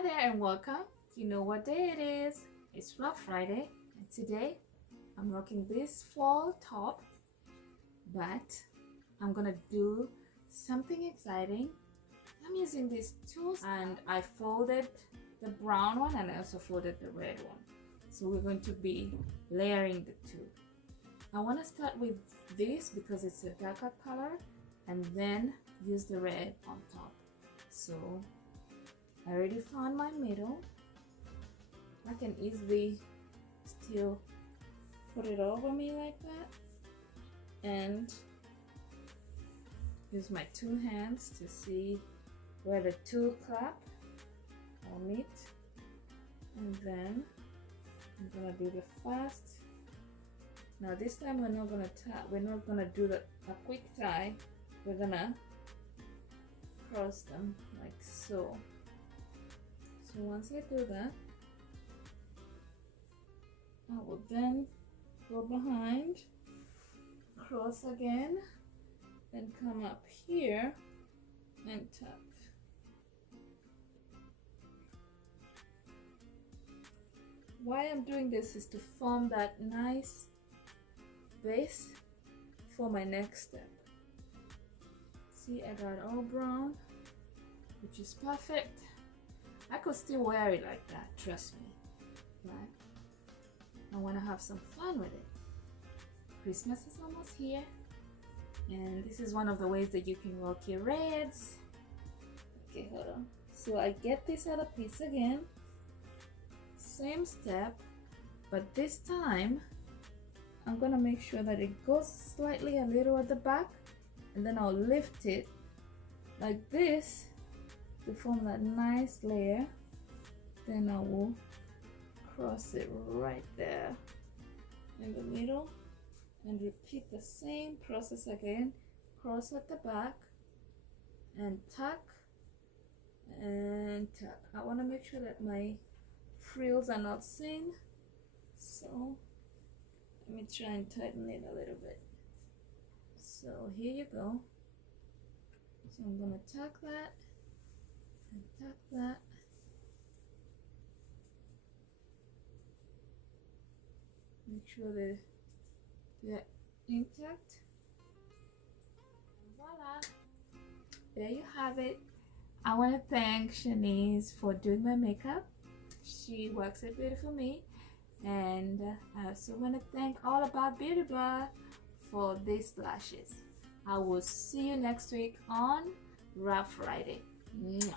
Hi there and welcome. You know what day it is. It's Wrap Friday and today I'm rocking this fall top, but I'm gonna do something exciting. I'm using these tools and I folded the brown one and I also folded the red one. So we're going to be layering the two. I want to start with this because it's a darker color and then use the red on top. So I already found my middle. I can easily still put it over me like that and use my two hands to see where the two clap or meet, and then I'm gonna do the fast. Now this time we're not gonna do a quick tie. We're gonna cross them like so. So once I do that, I will then go behind, cross again, then come up here and tuck. Why I'm doing this is to form that nice base for my next step. See, I got all brown, which is perfect. I could still wear it like that, trust me, right? I want to have some fun with it. Christmas is almost here, and this is one of the ways that you can rock your reds. Okay, hold on. So I get this other piece again, same step, but this time I'm gonna make sure that it goes slightly a little at the back, and then I'll lift it like this to form that nice layer. Then I will cross it right there in the middle and repeat the same process again. Cross at the back and tuck and tuck. I want to make sure that my frills are not seen, so let me try and tighten it a little bit. So here you go. So I'm going to tuck that and tuck that. Make sure they're intact. Voila! There you have it. I want to thank Shanice for doing my makeup. She works it beautiful for me. And I also want to thank All About Beauty Bar for these lashes. I will see you next week on Wrap Friday. Mwah.